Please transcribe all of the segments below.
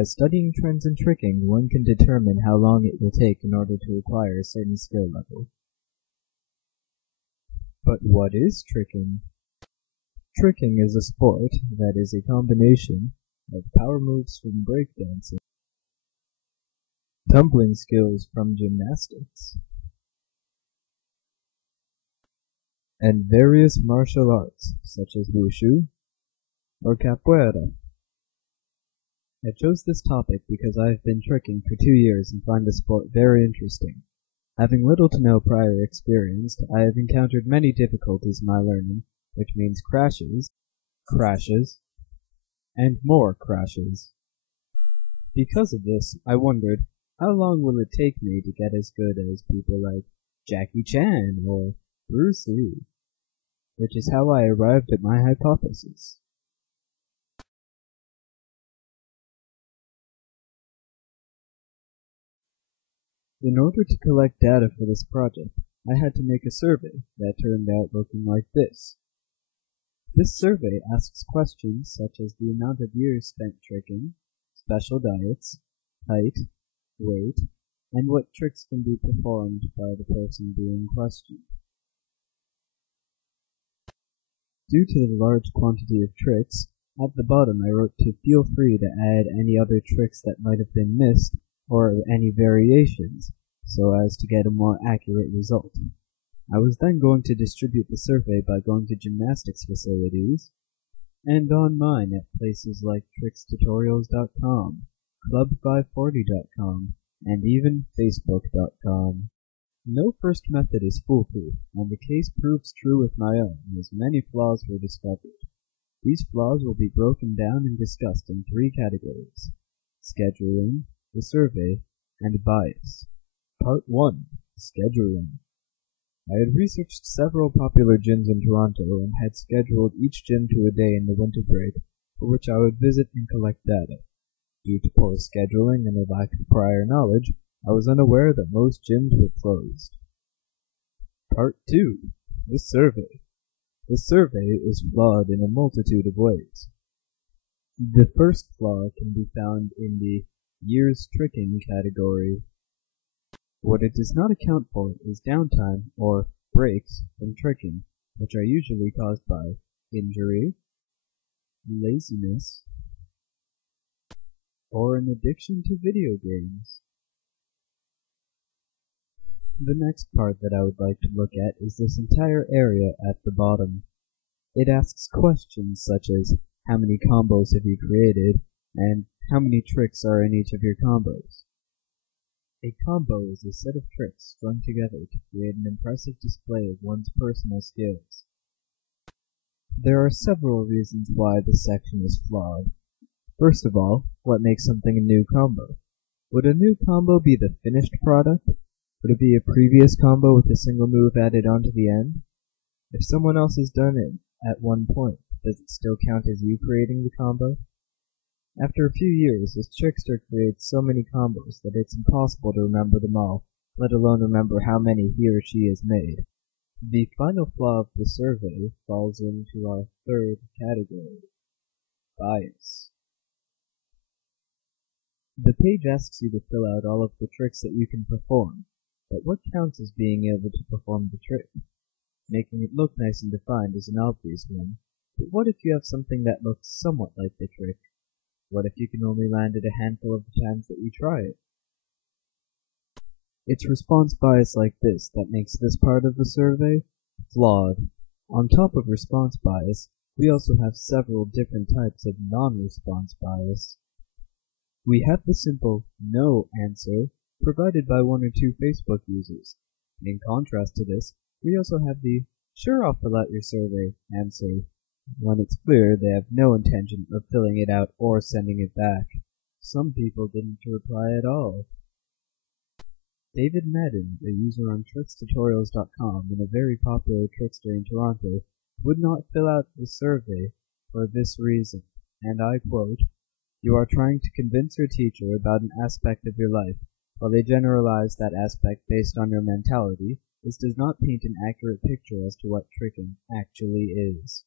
By studying trends in tricking, one can determine how long it will take in order to acquire a certain skill level. But what is tricking? Tricking is a sport that is a combination of power moves from breakdancing, tumbling skills from gymnastics, and various martial arts such as wushu or capoeira. I chose this topic because I have been tricking for 2 years and find the sport very interesting. Having little to no prior experience, I have encountered many difficulties in my learning, which means crashes, and more crashes. Because of this, I wondered, how long will it take me to get as good as people like Jackie Chan or Bruce Lee? Which is how I arrived at my hypothesis. In order to collect data for this project, I had to make a survey that turned out looking like this. This survey asks questions such as the amount of years spent tricking, special diets, height, weight, and what tricks can be performed by the person being questioned. Due to the large quantity of tricks, at the bottom I wrote to feel free to add any other tricks that might have been missed, or any variations, so as to get a more accurate result. I was then going to distribute the survey by going to gymnastics facilities, and online at places like trickstutorials.com, club540.com, and even facebook.com. No first method is foolproof, and the case proves true with my own, as many flaws were discovered. These flaws will be broken down and discussed in 3 categories: scheduling, the survey, and bias. Part 1. Scheduling. I had researched several popular gyms in Toronto and had scheduled each gym to a day in the winter break, for which I would visit and collect data. Due to poor scheduling and a lack of prior knowledge, I was unaware that most gyms were closed. Part 2. The survey. The survey is flawed in a multitude of ways. The first flaw can be found in the years tricking category. What it does not account for is downtime or breaks from tricking, which are usually caused by injury, laziness, or an addiction to video games. The next part that I would like to look at is this entire area at the bottom. It asks questions such as, how many combos have you created, and how many tricks are in each of your combos. A combo is a set of tricks strung together to create an impressive display of one's personal skills. There are several reasons why this section is flawed. First of all, what makes something a new combo? Would a new combo be the finished product? Would it be a previous combo with a single move added onto the end? If someone else has done it at one point, does it still count as you creating the combo? After a few years, this trickster creates so many combos that it's impossible to remember them all, let alone remember how many he or she has made. The final flaw of the survey falls into our third category: bias. The page asks you to fill out all of the tricks that you can perform, but what counts as being able to perform the trick? Making it look nice and defined is an obvious one, but what if you have something that looks somewhat like the trick? What if you can only land it a handful of the times that you try it? It's response bias like this that makes this part of the survey flawed. On top of response bias, we also have several different types of non-response bias. We have the simple no answer provided by 1 or 2 Facebook users. In contrast to this, we also have the sure I'll fill out your survey answer, when it's clear they have no intention of filling it out or sending it back. Some people didn't reply at all. David Madden, a user on trickstutorials.com and a very popular trickster in Toronto, would not fill out the survey for this reason, and I quote, "You are trying to convince your teacher about an aspect of your life, while they generalize that aspect based on your mentality. This does not paint an accurate picture as to what tricking actually is."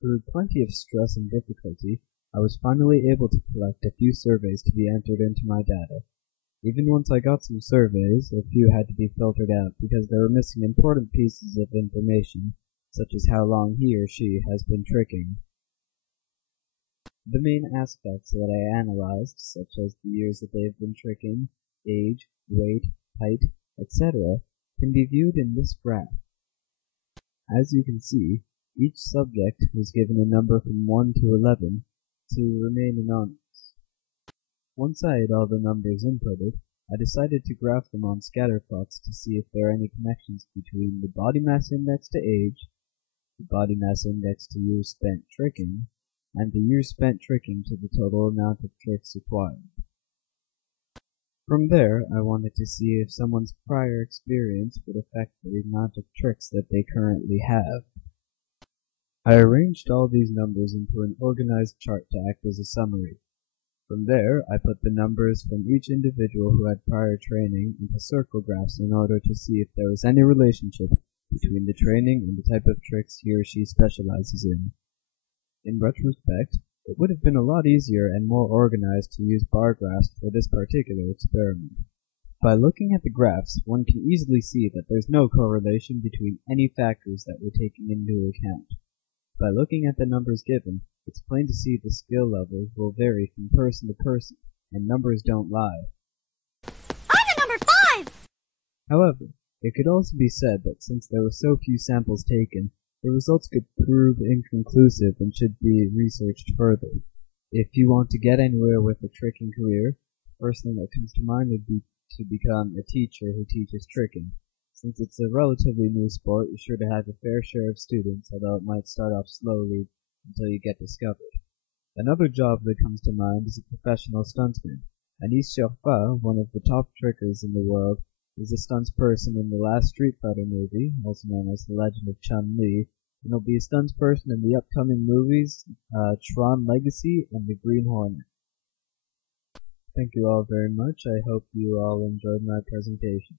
Through plenty of stress and difficulty, I was finally able to collect a few surveys to be entered into my data. Even once I got some surveys, a few had to be filtered out because they were missing important pieces of information, such as how long he or she has been tricking. The main aspects that I analyzed, such as the years that they have been tricking, age, weight, height, etc., can be viewed in this graph. As you can see, each subject was given a number from 1 to 11 to remain anonymous. Once I had all the numbers inputted, I decided to graph them on scatter plots to see if there are any connections between the body mass index to age, the body mass index to years spent tricking, and the years spent tricking to the total amount of tricks acquired. From there, I wanted to see if someone's prior experience would affect the amount of tricks that they currently have. I arranged all these numbers into an organized chart to act as a summary. From there, I put the numbers from each individual who had prior training into circle graphs in order to see if there was any relationship between the training and the type of tricks he or she specializes in. In retrospect, it would have been a lot easier and more organized to use bar graphs for this particular experiment. By looking at the graphs, one can easily see that there's no correlation between any factors that we're taking into account. By looking at the numbers given, it's plain to see the skill levels will vary from person to person, and numbers don't lie. I'm a number 5! However, it could also be said that since there were so few samples taken, the results could prove inconclusive and should be researched further. If you want to get anywhere with a tricking career, the first thing that comes to mind would be to become a teacher who teaches tricking. Since it's a relatively new sport, you're sure to have a fair share of students, although it might start off slowly until you get discovered. Another job that comes to mind is a professional stuntsman. Anis Sherpa, one of the top trickers in the world, is a stunts person in the last Street Fighter movie, also known as The Legend of Chun-Li, and will be a stunts person in the upcoming movies Tron Legacy and The Green Hornet. Thank you all very much. I hope you all enjoyed my presentation.